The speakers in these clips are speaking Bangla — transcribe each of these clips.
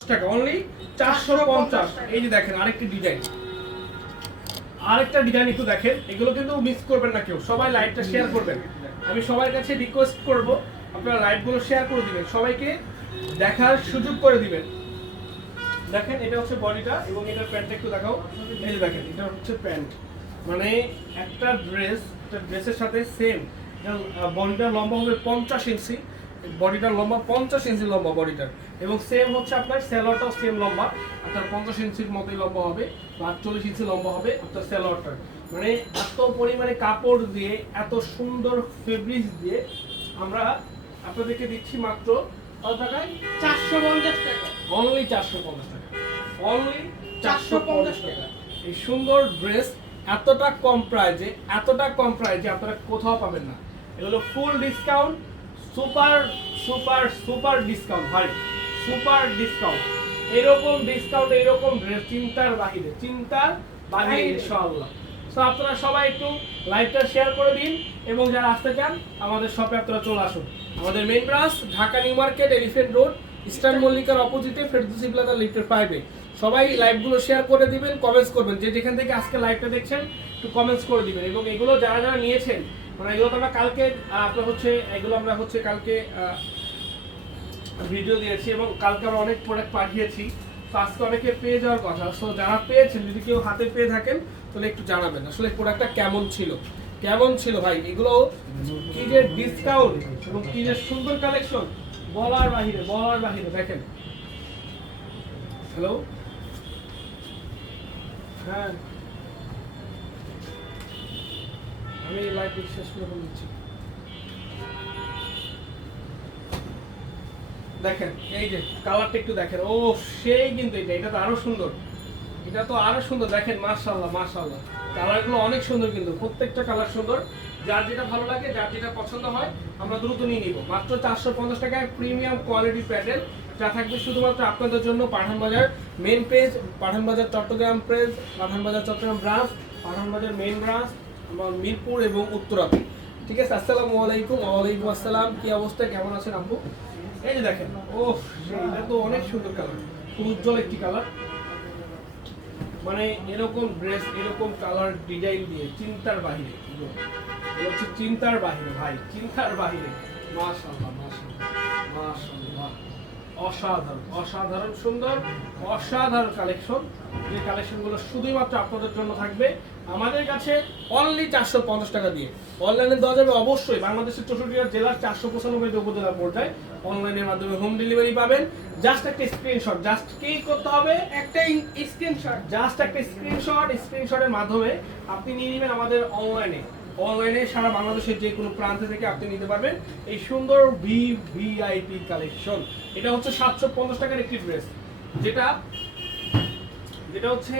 টাকা অনলি চারশো পঞ্চাশ। এই যে দেখেন, আরেকটি ডিজাইন আরেকটা ডিজাইন একটু দেখেন, এগুলো কিন্তু মিস করবেন না কেউ, সবাই লাইভটা শেয়ার করবেন। আমি সবার কাছে রিকোয়েস্ট করব, আপনারা লাইভগুলো শেয়ার করে দিবেন, সবাইকে দেখার সুযোগ করে দিবেন। দেখেন, এটা হচ্ছে বডিটা এবং এটার প্যান্টটা একটু দেখাও। এই যে দেখেন, এটা হচ্ছে প্যান্ট। মানে একটা ড্রেস একটা ড্রেসের সাথে সেম বডিটার লম্বা হবে পঞ্চাশ ইঞ্চি বডিটার লম্বা পঞ্চাশ ইঞ্চি লম্বা বডিটার। এবং সেম হচ্ছে আপনার স্যালোয়ারটাও সেম লম্বা। আপনার পঞ্চাশ ইঞ্চির মতোই লম্বা হবে বা আটচল্লিশ ইঞ্চি লম্বা হবে আপনার স্যালোয়ারটার মানে এত পরিমাণে কাপড় দিয়ে এত সুন্দর ফেব্রিক্স দিয়ে আমরা আপনাদেরকে দিচ্ছি মাত্র কত টাকায়? চারশো পঞ্চাশ টাকা। অনলি চারশো পঞ্চাশ টাকা। অনলি চারশো পঞ্চাশ টাকা। এই সুন্দর ড্রেস এতটা কম প্রাইজে এতটা কম প্রাইজে আপনারা কোথাও পাবেন না। এগুলো full discount super super super discount ভাই সুপার ডিসকাউন্ট এরকম ডিসকাউন্ট এরকম চিন্তার বাহিরে চিন্তার বাহিরে। ইনশাআল্লাহ। তো আপনারা সবাই একটু লাইভটা শেয়ার করে দিন এবং যারা আসতে চান আমাদের শপে আপনারা চলে আসুন। আমাদের main branch Dhaka new market elephant road eastern মল্লিকার অপোজিটে ফেরদৌসি প্লাজা লিফটের ফাইভে সবাই লাইভগুলো শেয়ার করে দিবেন কমেন্টস করবেন। যে যেখান থেকে আজকে লাইভটা দেখছেন একটু কমেন্টস করে দিবেন। এবং এগুলো যারা যারা নিয়েছেন মানে এগুলো তো আমরা কালকে আপনার হচ্ছে, এগুলো আমরা হচ্ছে কালকে ভিডিও দিয়েছি এবং কালকে আমরা অনেক প্রোডাক্ট পাঠিয়েছি। তো অনেকে পেয়ে যাওয়ার কথা। সো যারা পেয়েছেন, যদি কেউ হাতে পেয়ে থাকেন, তাহলে একটু জানাবেন আসলে প্রোডাক্টটা কেমন ছিল। কেমন ছিল ভাই? এগুলো কি যে ডিসকাউন্ট এবং কি যে সুন্দর কালেকশন বলার বাহিরে বলার বাহিরে, দেখেন। হ্যালো হ্যাঁ। আমি লাইভ শেষ করে বলছি দেখেন, এই যে কালারটা একটু দেখেন। ও, সেই কিন্তু এটা এটা তো আরও সুন্দর। এটা তো আরও সুন্দর। দেখেন, মাশাআল্লাহ মাশাআল্লাহ। কালারগুলো অনেক সুন্দর কিন্তু। প্রত্যেকটা কালার সুন্দর। যার যেটা ভালো লাগে, যার যেটা পছন্দ হয়, আমরা দ্রুত নিয়ে নিব। মাত্র চারশো পঞ্চাশ টাকায় প্রিমিয়াম কোয়ালিটি প্যাডেল যা থাকবে শুধুমাত্র আপনাদের জন্য পাঠান বাজার মেন পেজ পাঠান বাজার চট্টগ্রাম পেজ পাঠান বাজার চট্টগ্রাম ব্রাঞ্চ পাঠান বাজার মেন ব্রাঞ্চ আমার মিরপুর এবং উত্তরাতে ঠিক আছে, আসসালামু আলাইকুম, ওয়ালাইকুম আসসালাম, কি অবস্থা, কেমন আছেন আব্বু? এই যে দেখেন ও এটা তো অনেক সুন্দর কালার, খুব উজ্জ্বল একটি কালার। মানে এরকম ড্রেস এরকম কালার ডিজাইন দিয়ে চিন্তার বাহিরে চিন্তার বাহিরে, ভাই, চিন্তার বাহিরে। মাশাআল্লাহ মাশাআল্লাহ মাশাআল্লাহ। অসাধারণ অসাধারণ সুন্দর অসাধারণ কালেকশন যে কালেকশনগুলো শুধুমাত্র আপনাদের জন্য থাকবে। আমাদের কাছে অনলি চারশো পঞ্চাশ টাকা দিয়ে। অনলাইনে দেওয়া যাবে অবশ্যই। বাংলাদেশের চৌষট্টি জেলার চারশো পঁচানব্বই উপজেলা পর্যায়ে অনলাইনের মাধ্যমে হোম ডেলিভারি পাবেন। জাস্ট একটা স্ক্রিনশট জাস্ট কি করতে হবে? একটা স্ক্রিনশট জাস্ট একটা স্ক্রিনশট স্ক্রিনশটের মাধ্যমে আপনি নিয়ে নেবেন আমাদের অনলাইনে অনলাইনে সারা বাংলাদেশের যে কোনো প্রান্ত থেকে আপনি নিতে পারবেন এই সুন্দর ভি ভিআইপি কালেকশন এটা হচ্ছে সাতশো পঞ্চাশ টাকার একটি ড্রেস যেটা যেটা হচ্ছে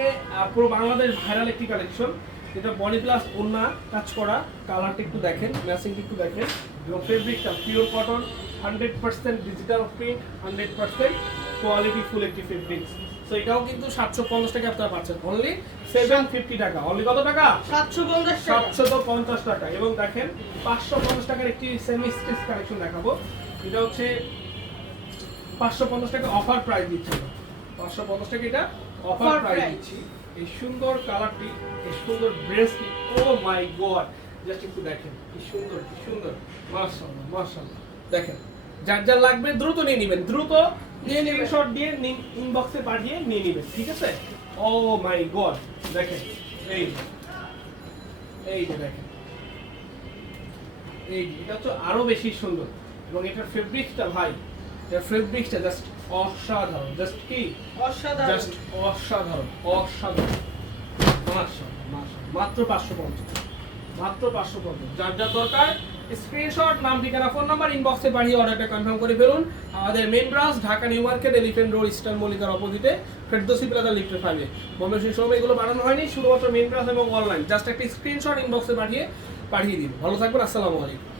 পুরো বাংলাদেশ ভাইরাল একটি কালেকশন যেটা বডি প্লাস ওন্না কাজ করা কালারটা একটু দেখেন ম্যাচিংটা একটু দেখেন। এবং ফেব্রিকটা pure cotton hundred percent digital print hundred percent quality full একটি ফেব্রিক্স তো এটাও কিন্তু সাতশো পঞ্চাশ টাকা আপনারা পাচ্ছেন। অনলি সেভেন ফিফটি টাকা। অনলি কত টাকা? সাতশো পঞ্চাশ টাকা। সাতশত পঞ্চাশ টাকা। এবং দেখেন পাঁচশো পঞ্চাশ টাকার একটি সেমি স্টিচ কালেকশন দেখাবো। এটা হচ্ছে পাঁচশো পঞ্চাশ টাকা অফার প্রাইস দিচ্ছি পাঁচশো পঞ্চাশ টাকা এটা অফার প্রাইস। দিচ্ছি। এই সুন্দর কালারটি এই সুন্দর ড্রেসটি ও মাই গড জাস্ট একটু দেখেন কি সুন্দর কি সুন্দর। মাশাআল্লাহ মাশাআল্লাহ। দেখেন যার যার লাগবে দ্রুত নিয়ে নেবেন। দ্রুত নিয়ে নেবেন শর্ট দিয়ে ইনবক্সে পাঠিয়ে নিয়ে নেবেন ঠিক আছে? ও মাই গড দেখেন এই এই যে দেখেন। এই এটা তো আরও বেশি সুন্দর। এবং এটার ফেব্রিক্সটা ভাই এটার ফেব্রিক্সটা জাস্ট অসাধারণ। জাস্ট কি? অসাধারণ। জাস্ট অসাধারণ অসাধারণ। মাত্র পাঁচশো পঞ্চাশ। মাত্র পাঁচশো পঞ্চাশ। যার যার দরকার স্ক্রিনশট, নাম, ঠিকানা, ফোন নাম্বার ইনবক্সে পাঠিয়ে অর্ডারটা কনফার্ম করে ফেলুন। আমাদের main branch Dhaka new market elephant road eastern মল্লিকার অপোজিটে ফেরদোসি প্লাজা লিফটের ফাইভে বম্বে সেই সময় এগুলো বানানো হয়নি, শুধুমাত্র মেন ব্রাঞ্চ এবং অনলাইন জাস্ট একটা স্ক্রিনশট ইনবক্সে পাঠিয়ে পাঠিয়ে দিন। ভালো থাকবেন, আসসালামু আলাইকুম।